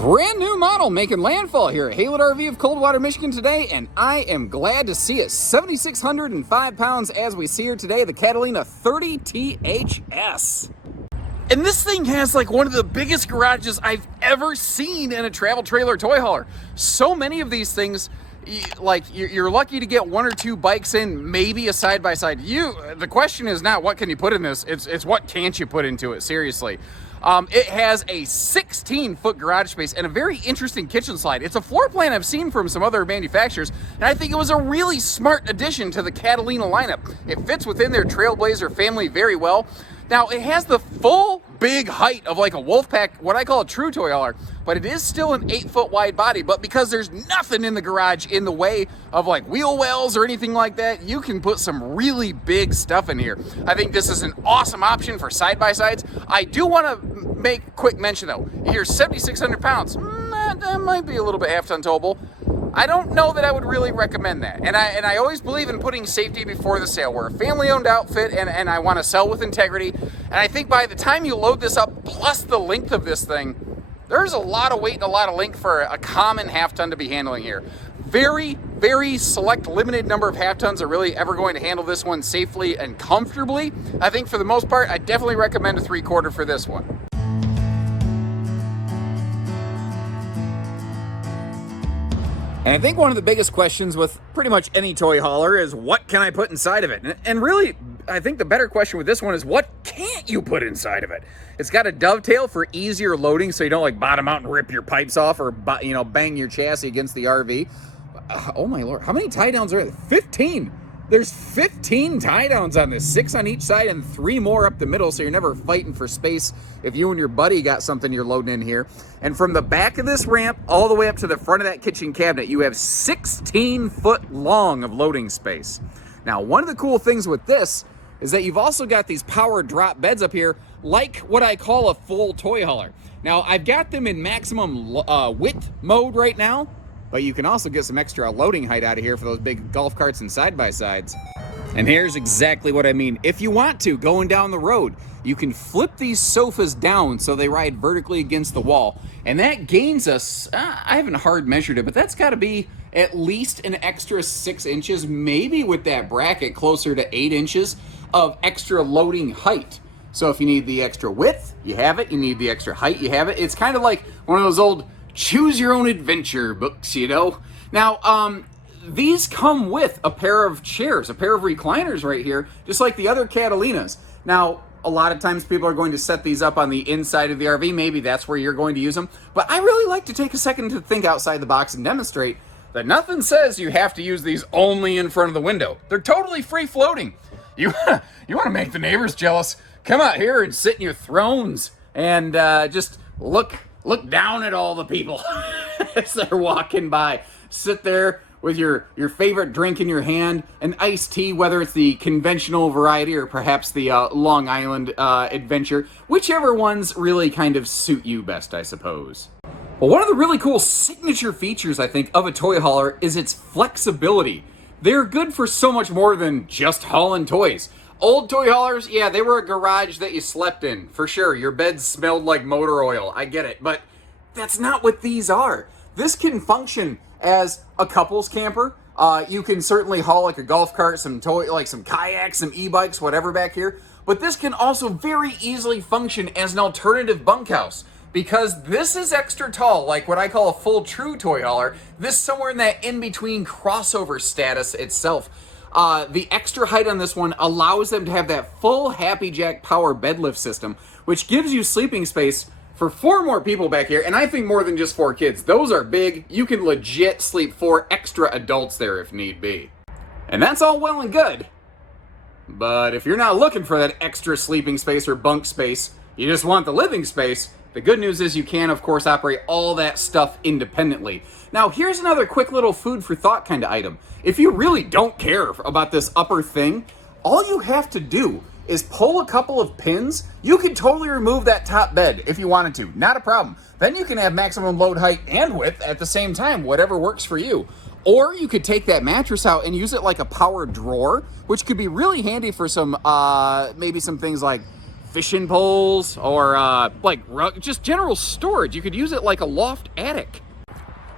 Brand new model making landfall here at Haylett RV of Coldwater, Michigan today, and I am glad to see it. 7,605 pounds as we see her today, the Catalina 30 THS. And this thing has like one of the biggest garages I've ever seen in a travel trailer toy hauler. So many of these things, like you're lucky to get one or two bikes in, maybe a side-by-side. The question is not what can you put in this, it's what can't you put into it, seriously. It has a 16-foot garage space and a very interesting kitchen slide. It's a floor plan I've seen from some other manufacturers, and I think it was a really smart addition to the Catalina lineup. It fits within their TrailBlazer family very well. Now, it has the full big height of like a Wolfpack, what I call a true toy hauler, but it is still an 8-foot wide body. But because there's nothing in the garage in the way of like wheel wells or anything like that, you can put some really big stuff in here. I think this is an awesome option for side-by-sides. I do want to make quick mention though, you hear 7,600 pounds, that might be a little bit half-ton towable. I don't know that I would really recommend that. And I always believe in putting safety before the sale. We're a family-owned outfit, and I want to sell with integrity. And I think by the time you load this up, plus the length of this thing, there's a lot of weight and a lot of length for a common half-ton to be handling here. Very, very select, limited number of half-tons are really ever going to handle this one safely and comfortably. I think for the most part, I definitely recommend a 3/4 for this one. And I think one of the biggest questions with pretty much any toy hauler is what can I put inside of it? And really, I think the better question with this one is what can't you put inside of it? It's got a dovetail for easier loading so you don't like bottom out and rip your pipes off or bang your chassis against the RV. Oh my Lord, how many tie downs are there? 15. There's 15 tie downs on this, 6 on each side and 3 more up the middle, so you're never fighting for space if you and your buddy got something you're loading in here. And from the back of this ramp all the way up to the front of that kitchen cabinet, you have 16 foot long of loading space. Now, one of the cool things with this is that you've also got these power drop beds up here, like what I call a full toy hauler. Now, I've got them in maximum width mode right now, but you can also get some extra loading height out of here for those big golf carts and side-by-sides. And here's exactly what I mean. If you want to, going down the road, you can flip these sofas down so they ride vertically against the wall. And that gains us, I haven't hard measured it, but that's gotta be at least an extra 6 inches, maybe with that bracket closer to 8 inches of extra loading height. So if you need the extra width, you have it. You need the extra height, you have it. It's kind of like one of those old choose your own adventure books, you know. Now, these come with a pair of chairs, a pair of recliners right here, just like the other Catalinas. Now, a lot of times people are going to set these up on the inside of the RV. Maybe that's where you're going to use them. But I really like to take a second to think outside the box and demonstrate that nothing says you have to use these only in front of the window. They're totally free floating. You want to make the neighbors jealous? Come out here and sit in your thrones and just look down at all the people as they're walking by. Sit there with your favorite drink in your hand, an iced tea, whether it's the conventional variety or perhaps the Long Island adventure, whichever ones really kind of suit you best, I suppose. Well, one of the really cool signature features, I think, of a toy hauler is its flexibility. They're good for so much more than just hauling toys. Old toy haulers, yeah, they were a garage that you slept in, for sure. Your bed smelled like motor oil, I get it, but that's not what these are. This can function as a couples camper. You can certainly haul like a golf cart, some toy, like some kayaks, some e-bikes, whatever back here. But this can also very easily function as an alternative bunkhouse because this is extra tall, like what I call a full true toy hauler. This somewhere in that in-between crossover status itself. The extra height on this one allows them to have that full happi-jack power bed lift system, which gives you sleeping space for 4 more people back here, and I think more than just 4 kids. Those are big. You can legit sleep 4 extra adults there if need be. And that's all well and good. But if you're not looking for that extra sleeping space or bunk space, you just want the living space, the good news is you can, of course, operate all that stuff independently. Now, here's another quick little food for thought kind of item. If you really don't care about this upper thing, all you have to do is pull a couple of pins. You could totally remove that top bed if you wanted to. Not a problem. Then you can have maximum load height and width at the same time, whatever works for you. Or you could take that mattress out and use it like a power drawer, which could be really handy for some, maybe some things like fishing poles or like just general storage. You could use it like a loft attic.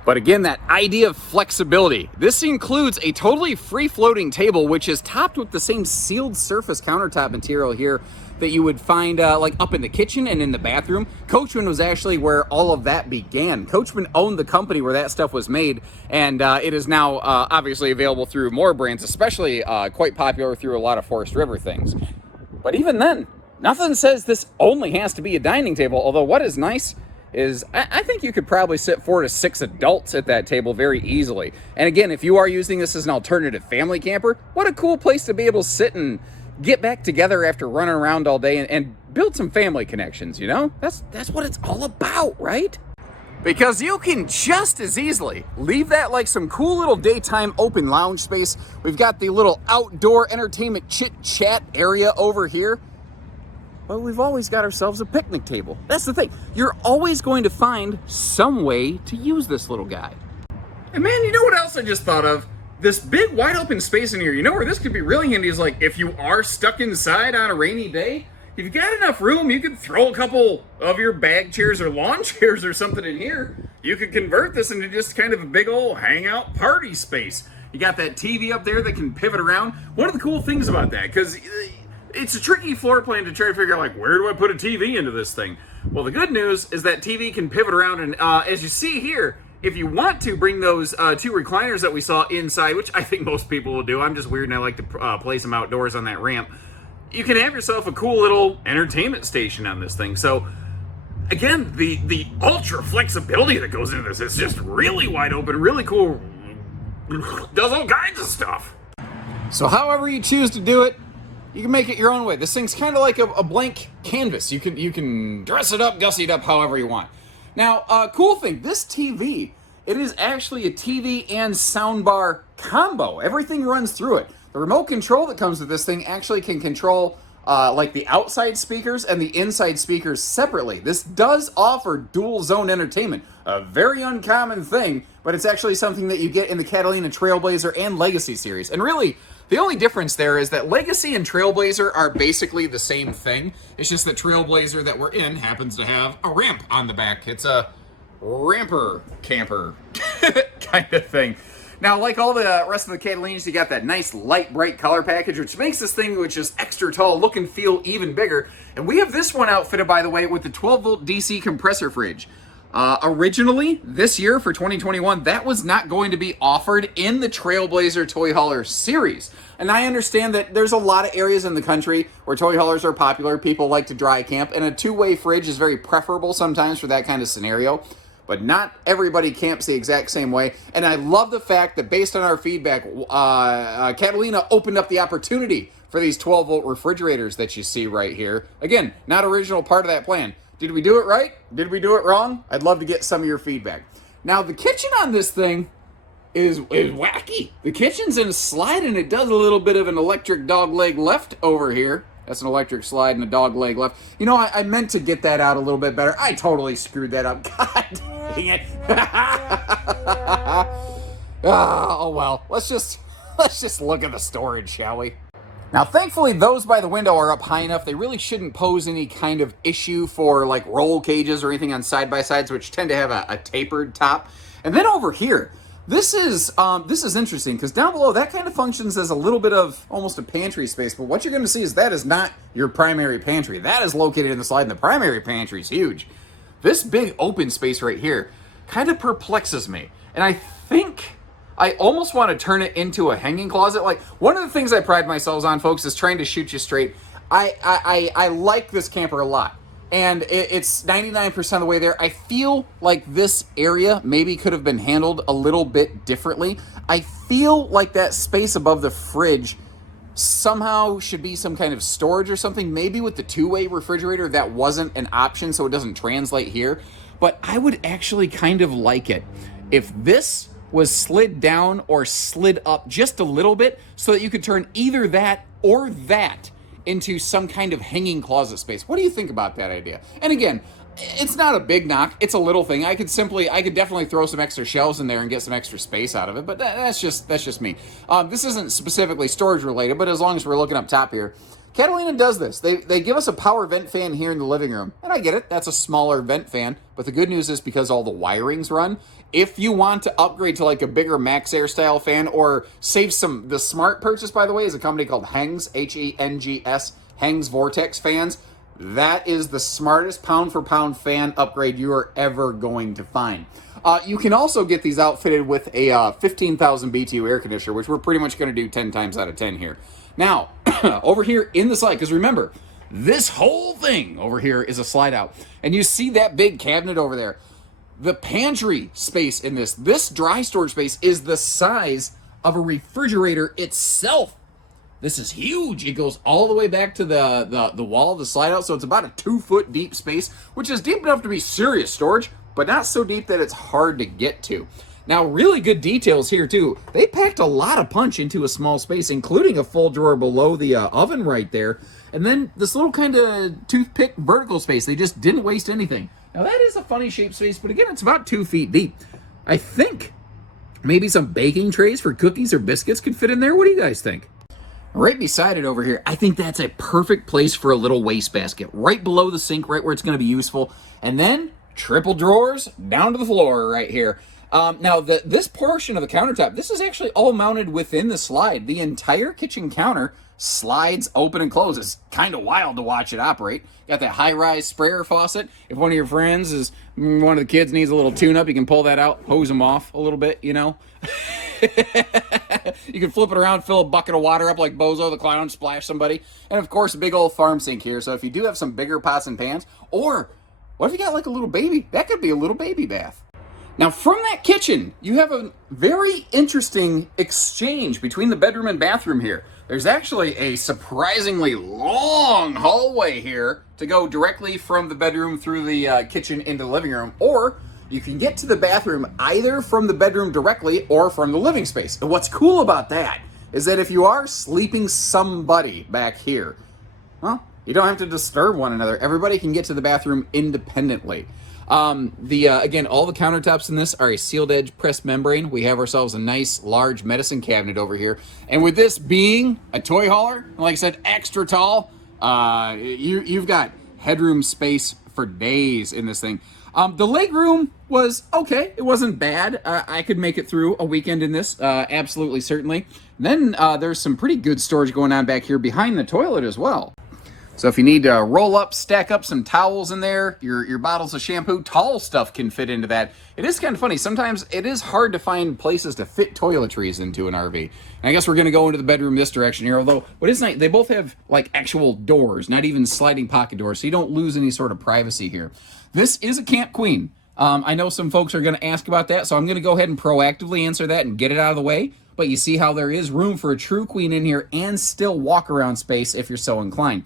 But again, that idea of flexibility. This includes a totally free-floating table, which is topped with the same sealed surface countertop material here that you would find like up in the kitchen and in the bathroom. Coachmen was actually where all of that began. Coachmen owned the company where that stuff was made, and it is now obviously available through more brands, especially quite popular through a lot of Forest River things. But even then, nothing says this only has to be a dining table, although what is nice is I think you could probably sit 4 to 6 adults at that table very easily. And again, if you are using this as an alternative family camper, what a cool place to be able to sit and get back together after running around all day and build some family connections, you know? That's what it's all about, right? Because you can just as easily leave that like some cool little daytime open lounge space. We've got the little outdoor entertainment chit-chat area over here. But we've always got ourselves a picnic table. That's the thing. You're always going to find some way to use this little guy. And man, you know what else I just thought of? This big wide open space in here, you know where this could be really handy is like if you are stuck inside on a rainy day, if you've got enough room, you could throw a couple of your bag chairs or lawn chairs or something in here. You could convert this into just kind of a big old hangout party space. You got that TV up there that can pivot around. One of the cool things about that, because it's a tricky floor plan to try to figure out, like, where do I put a TV into this thing? Well, the good news is that TV can pivot around, and as you see here, if you want to bring those 2 recliners that we saw inside, which I think most people will do, I'm just weird and I like to place them outdoors on that ramp, you can have yourself a cool little entertainment station on this thing. So, again, the ultra flexibility that goes into this is just really wide open, really cool, does all kinds of stuff. So however you choose to do it, you can make it your own way. This thing's kind of like a blank canvas. You can dress it up, gussy it up however you want. Now, cool thing, this TV, it is actually a TV and soundbar combo. Everything runs through it. The remote control that comes with this thing actually can control like the outside speakers and the inside speakers separately. This does offer dual zone entertainment, a very uncommon thing, but it's actually something that you get in the Catalina, TrailBlazer, and Legacy series. And really, the only difference there is that Legacy and TrailBlazer are basically the same thing. It's just that TrailBlazer that we're in happens to have a ramp on the back. It's a ramper camper kind of thing. Now, like all the rest of the Catalinas, you got that nice light bright color package, which makes this thing, which is extra tall, look and feel even bigger. And we have this one outfitted, by the way, with the 12-volt DC compressor fridge. Originally, this year for 2021, that was not going to be offered in the TrailBlazer Toy Hauler series. And I understand that there's a lot of areas in the country where toy haulers are popular. People like to dry camp, and a 2-way fridge is very preferable sometimes for that kind of scenario. But not everybody camps the exact same way. And I love the fact that based on our feedback, Catalina opened up the opportunity for these 12-volt refrigerators that you see right here. Again, not original part of that plan. Did we do it right? Did we do it wrong? I'd love to get some of your feedback. Now, the kitchen on this thing is wacky. The kitchen's in a slide, and it does a little bit of an electric dog leg left over here. That's an electric slide and a dog leg left. You know, I meant to get that out a little bit better. I totally screwed that up. God dang it. Oh, well. Let's just look at the storage, shall we? Now, thankfully, those by the window are up high enough. They really shouldn't pose any kind of issue for, like, roll cages or anything on side-by-sides, which tend to have a tapered top. And then over here, this is interesting, because down below, that kind of functions as a little bit of almost a pantry space. But what you're going to see is that is not your primary pantry. That is located in the slide, and the primary pantry is huge. This big open space right here kind of perplexes me. And I think I almost want to turn it into a hanging closet. Like, one of the things I pride myself on, folks, is trying to shoot you straight. I like this camper a lot, and it's 99% of the way there. I feel like this area maybe could have been handled a little bit differently. I feel like that space above the fridge somehow should be some kind of storage or something. Maybe with the 2-way refrigerator, that wasn't an option, so it doesn't translate here. But I would actually kind of like it if this was slid down or slid up just a little bit so that you could turn either that or that into some kind of hanging closet space. What do you think about that idea? And again, it's not a big knock. It's a little thing. I could definitely throw some extra shelves in there and get some extra space out of it, but that's just me. This isn't specifically storage related, but as long as we're looking up top here, Catalina does this. They give us a power vent fan here in the living room. And I get it, that's a smaller vent fan. But the good news is because all the wirings run, if you want to upgrade to like a bigger Max Air style fan or save some, the smart purchase, by the way, is a company called Hengs, Hengs, Hengs Vortex fans. That is the smartest pound for pound fan upgrade you are ever going to find. You can also get these outfitted with a 15,000 BTU air conditioner, which we're pretty much going to do 10 times out of 10 here. Now, over here in the slide, because remember, this whole thing over here is a slide out. And you see that big cabinet over there. The pantry space in this dry storage space is the size of a refrigerator itself. This is huge. It goes all the way back to the wall of the slide out, so it's about a 2-foot deep space, which is deep enough to be serious storage, but not so deep that it's hard to get to. Now, really good details here, too. They packed a lot of punch into a small space, including a full drawer below the oven right there. And then this little kind of toothpick vertical space. They just didn't waste anything. Now, that is a funny shaped space, but again, it's about 2 feet deep. I think maybe some baking trays for cookies or biscuits could fit in there. What do you guys think? Right beside it over here, I think that's a perfect place for a little wastebasket. Right below the sink, right where it's going to be useful. And then triple drawers down to the floor right here. Now, this portion of the countertop, this is actually all mounted within the slide. The entire kitchen counter slides open and close. It's kind of wild to watch it operate. Got that high-rise sprayer faucet. If one of your friends is, one of the kids needs a little tune-up, you can pull that out, hose them off a little bit, you know. You can flip it around, fill a bucket of water up like Bozo the Clown, splash somebody. And, of course, a big old farm sink here. So if you do have some bigger pots and pans, or what if you got like a little baby? That could be a little baby bath. Now, from that kitchen, you have a very interesting exchange between the bedroom and bathroom here. There's actually a surprisingly long hallway here to go directly from the bedroom through the kitchen into the living room, or you can get to the bathroom either from the bedroom directly or from the living space. And what's cool about that is that if you are sleeping somebody back here, well, you don't have to disturb one another. Everybody can get to the bathroom independently. Again, all the countertops in this are a sealed edge pressed membrane. We have ourselves a nice large medicine cabinet over here. And with this being a toy hauler, like I said, extra tall, you've got headroom space for days in this thing. The leg room was okay. It wasn't bad. I could make it through a weekend in this, absolutely, certainly. And then there's some pretty good storage going on back here behind the toilet as well. So if you need to roll up, stack up some towels in there, your bottles of shampoo, tall stuff can fit into that. It is kind of funny. Sometimes it is hard to find places to fit toiletries into an RV. And I guess we're going to go into the bedroom this direction here, although what is nice, they both have like actual doors, not even sliding pocket doors, so you don't lose any sort of privacy here. This is a Camp Queen. I know some folks are going to ask about that, so I'm going to go ahead and proactively answer that and get it out of the way. But you see how there is room for a true queen in here and still walk around space if you're so inclined.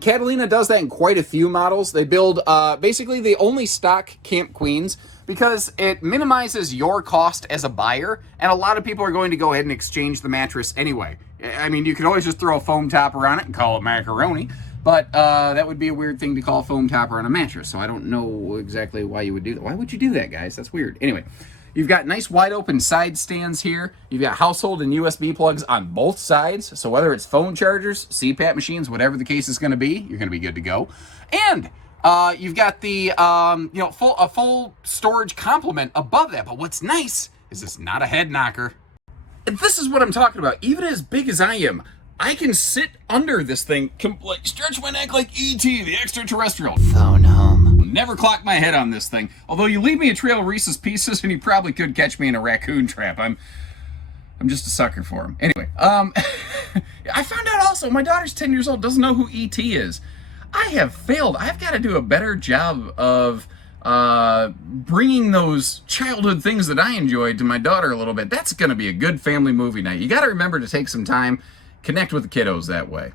Catalina does that in quite a few models. They build, basically they only stock Camp Queens because it minimizes your cost as a buyer, and a lot of people are going to go ahead and exchange the mattress anyway. I mean, you could always just throw a foam topper on it and call it macaroni, but that would be a weird thing to call a foam topper on a mattress, so I don't know exactly why you would do that. Why would you do that, guys? That's weird. Anyway. You've got nice wide open side stands here. You've got household and USB plugs on both sides. So whether it's phone chargers, CPAP machines, whatever the case is going to be, you're going to be good to go. And you've got the a full storage complement above that. But what's nice is it's not a head knocker. And this is what I'm talking about. Even as big as I am, I can sit under this thing, like stretch my neck like E.T., the extraterrestrial. Phone home. Never clock my head on this thing. Although you leave me a trail of Reese's Pieces and you probably could catch me in a raccoon trap. I'm just a sucker for them. Anyway, I found out also my daughter's 10 years old, doesn't know who E.T. is. I have failed. I've got to do a better job of bringing those childhood things that I enjoyed to my daughter a little bit. That's going to be a good family movie night. You got to remember to take some time, connect with the kiddos that way.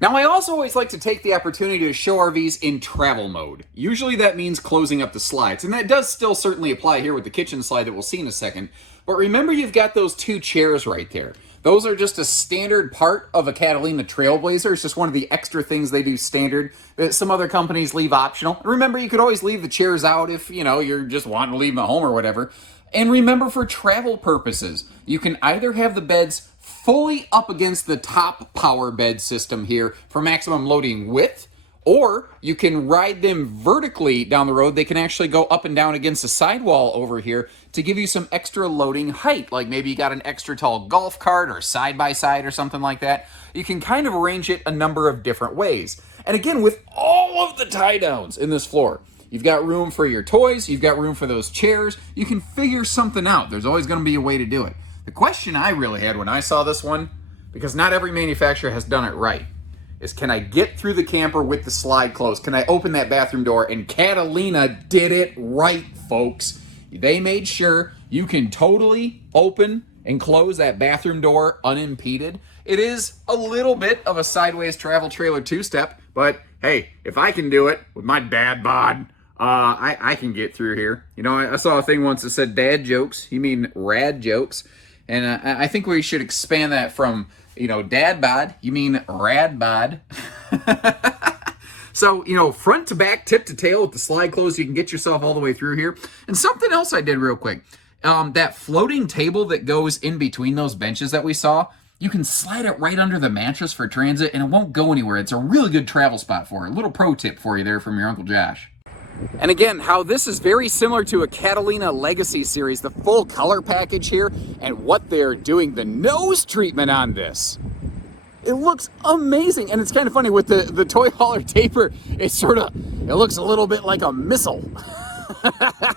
Now, I also always like to take the opportunity to show RVs in travel mode. Usually that means closing up the slides, and that does still certainly apply here with the kitchen slide that we'll see in a second. But remember, you've got those two chairs right there. Those are just a standard part of a Catalina TrailBlazer. It's just one of the extra things they do standard that some other companies leave optional. And remember, you could always leave the chairs out if, you're just wanting to leave them at home or whatever. And remember, for travel purposes, you can either have the beds fully up against the top power bed system here for maximum loading width, or you can ride them vertically down the road. They can actually go up and down against the sidewall over here to give you some extra loading height, like maybe you got an extra tall golf cart or side-by-side or something like that. You can kind of arrange it a number of different ways. And again, with all of the tie-downs in this floor, you've got room for your toys, you've got room for those chairs. You can figure something out. There's always going to be a way to do it. The question I really had when I saw this one, because not every manufacturer has done it right, is can I get through the camper with the slide closed? Can I open that bathroom door? And Catalina did it right, folks. They made sure you can totally open and close that bathroom door unimpeded. It is a little bit of a sideways travel trailer two-step, but hey, if I can do it with my dad bod, I can get through here. You know, I saw a thing once that said dad jokes. You mean rad jokes. And I think we should expand that from, you know, dad bod, you mean rad bod. So, you know, front to back, tip to tail with the slide closed, you can get yourself all the way through here. And something else I did real quick, that floating table that goes in between those benches that we saw, you can slide it right under the mattress for transit and it won't go anywhere. It's a really good travel spot for it. A little pro tip for you there from your Uncle Josh. And again, how this is very similar to a Catalina Legacy series, the full color package here, and what they're doing, the nose treatment on this. It looks amazing, and it's kind of funny with the toy hauler taper, it looks a little bit like a missile.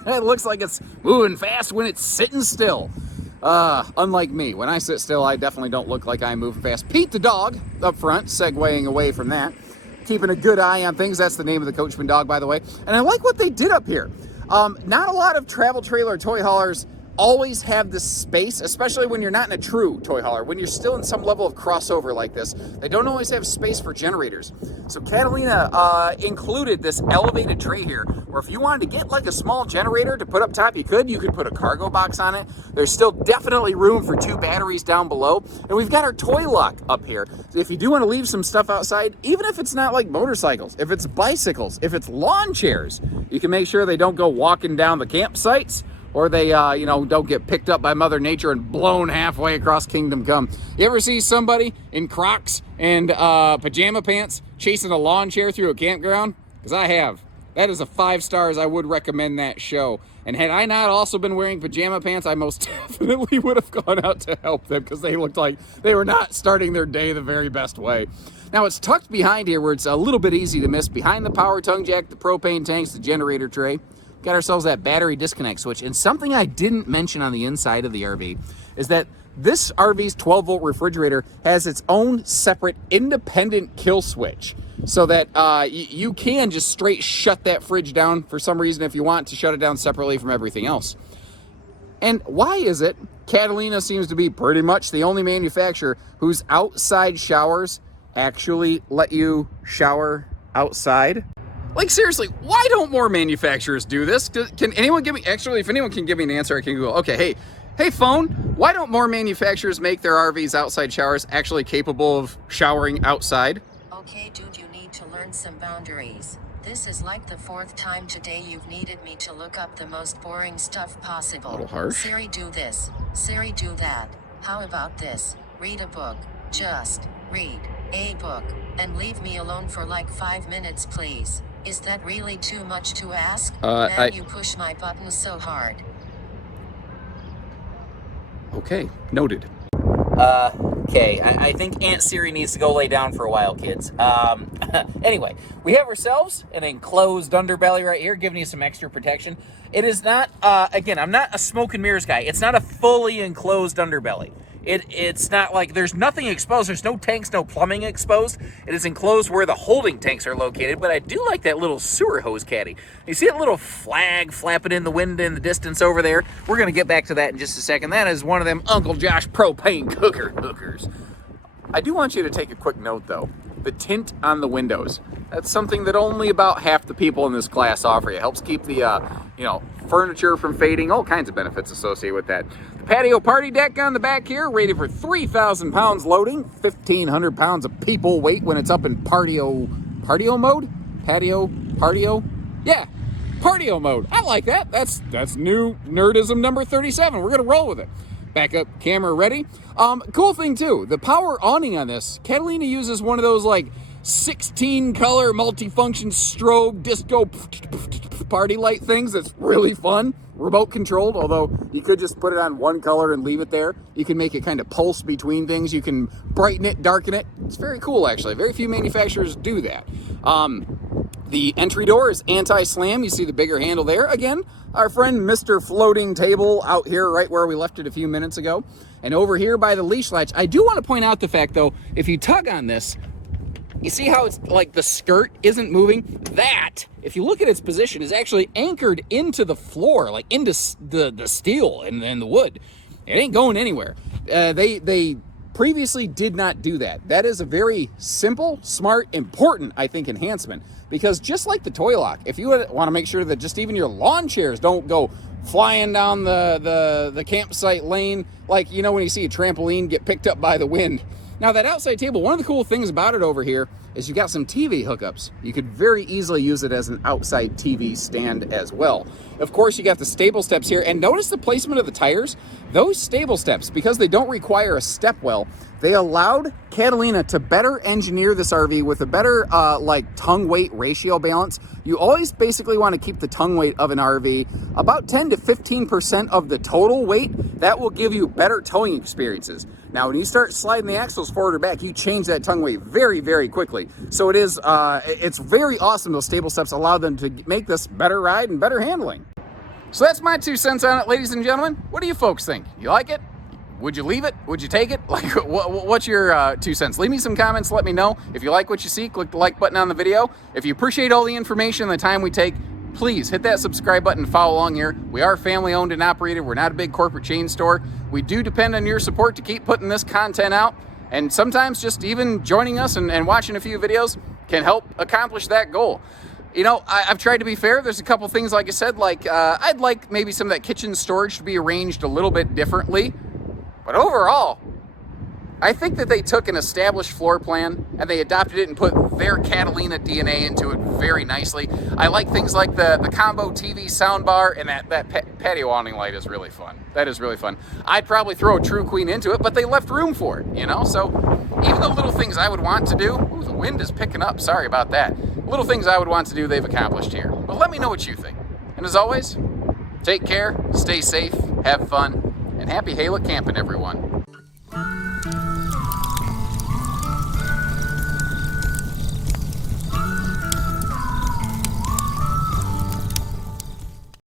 It looks like it's moving fast when it's sitting still. Unlike me, when I sit still, I definitely don't look like I'm moving fast. Pete the dog up front, segueing away from that. Keeping a good eye on things. That's the name of the Coachmen dog, by the way. And I like what they did up here. Not a lot of travel trailer toy haulers always have this space, especially when you're not in a true toy hauler. When you're still in some level of crossover like this, they don't always have space for generators. So Catalina included this elevated tray here, where if you wanted to get like a small generator to put up top, you could put a cargo box on it. There's still definitely room for 2 batteries down below. And we've got our toy lock up here. So if you do want to leave some stuff outside, even if it's not like motorcycles, if it's bicycles, if it's lawn chairs, you can make sure they don't go walking down the campsites, or they, don't get picked up by Mother Nature and blown halfway across Kingdom Come. You ever see somebody in Crocs and pajama pants chasing a lawn chair through a campground? Because I have. That is a 5 stars. I would recommend that show. And had I not also been wearing pajama pants, I most definitely would have gone out to help them, because they looked like they were not starting their day the very best way. Now, it's tucked behind here where it's a little bit easy to miss. Behind the power tongue jack, the propane tanks, the generator tray. Got ourselves that battery disconnect switch. And something I didn't mention on the inside of the RV is that this RV's 12-volt refrigerator has its own separate independent kill switch, so that you can just straight shut that fridge down for some reason if you want to shut it down separately from everything else. And why is it Catalina seems to be pretty much the only manufacturer whose outside showers actually let you shower outside? Like, seriously, why don't more manufacturers do this? Can anyone give me, actually, if anyone can give me an answer, I can go, okay, hey phone, why don't more manufacturers make their RVs outside showers actually capable of showering outside? Okay, dude, you need to learn some boundaries. This is like the 4th time today you've needed me to look up the most boring stuff possible. A little harsh. Siri, do this. Siri, do that. How about this? Read a book. Just read a book and leave me alone for like 5 minutes, please. Is that really too much to ask? Man, you push my buttons so hard. Okay, noted. Okay, I think Aunt Siri needs to go lay down for a while, kids. Anyway, we have ourselves an enclosed underbelly right here, giving you some extra protection. It is not, again, I'm not a smoke and mirrors guy. It's not a fully enclosed underbelly. It's not like there's nothing exposed. There's no tanks, no plumbing exposed. It is enclosed where the holding tanks are located, but I do like that little sewer hose caddy. You see that little flag flapping in the wind in the distance over there? We're going to get back to that in just a second. That is one of them Uncle Josh propane cooker hookers. I do want you to take a quick note, though. The tint on the windows. That's something that only about half the people in this class offer. It helps keep the, furniture from fading. All kinds of benefits associated with that. The patio party deck on the back here, rated for 3,000 pounds loading, 1,500 pounds of people weight when it's up in partio mode? Partio? Yeah, partio mode. I like that. That's new nerdism number 37. We're going to roll with it. backup camera ready. Cool thing too, the power awning on this, Catalina uses one of those like 16 color multifunction strobe disco party light things that's really fun. Remote controlled, although you could just put it on one color and leave it there. You can make it kind of pulse between things. You can brighten it, darken it. It's very cool, actually. Very few manufacturers do that. The entry door is anti-slam. You see the bigger handle there. Again, our friend Mr. Floating Table out here right where we left it a few minutes ago. And over here by the leash latch, I do want to point out the fact, though, if you tug on this, you see how it's like the skirt isn't moving? That, if you look at its position, is actually anchored into the floor, like into the steel and the wood. It ain't going anywhere. They previously did not do that. That is a very simple, smart, important, I think, enhancement. Because just like the toy lock, if you want to make sure that just even your lawn chairs don't go flying down the campsite lane, like, you know, when you see a trampoline get picked up by the wind. Now, that outside table, one of the cool things about it over here is you got some TV hookups. You could very easily use it as an outside TV stand as well. Of course, you got the stable steps here, and notice the placement of the tires. Those stable steps, because they don't require a step well, they allowed Catalina to better engineer this RV with a better like tongue weight ratio balance. You always basically want to keep the tongue weight of an RV about 10 to 15% of the total weight. That will give you better towing experiences. Now, when you start sliding the axles forward or back, you change that tongue weight very, very quickly. So it's very awesome. Those stable steps allow them to make this better ride and better handling. So that's my 2 cents on it, ladies and gentlemen. What do you folks think? You like it? Would you leave it? Would you take it? Like, what's your 2 cents? Leave me some comments. Let me know. If you like what you see, click the like button on the video. If you appreciate all the information and the time we take, please hit that subscribe button and follow along here. We are family owned and operated. We're not a big corporate chain store. We do depend on your support to keep putting this content out. And sometimes just even joining us and watching a few videos can help accomplish that goal. You know, I've tried to be fair. There's a couple things, like I said, like I'd like maybe some of that kitchen storage to be arranged a little bit differently. But overall, I think that they took an established floor plan and they adopted it and put their Catalina DNA into it very nicely. I like things like the combo TV soundbar, and that patio awning light is really fun. That is really fun. I'd probably throw a True Queen into it, but they left room for it, you know? So even the little things I would want to do, ooh, the wind is picking up, sorry about that. Little things I would want to do, they've accomplished here. But let me know what you think. And as always, take care, stay safe, have fun, and happy Halo camping, everyone.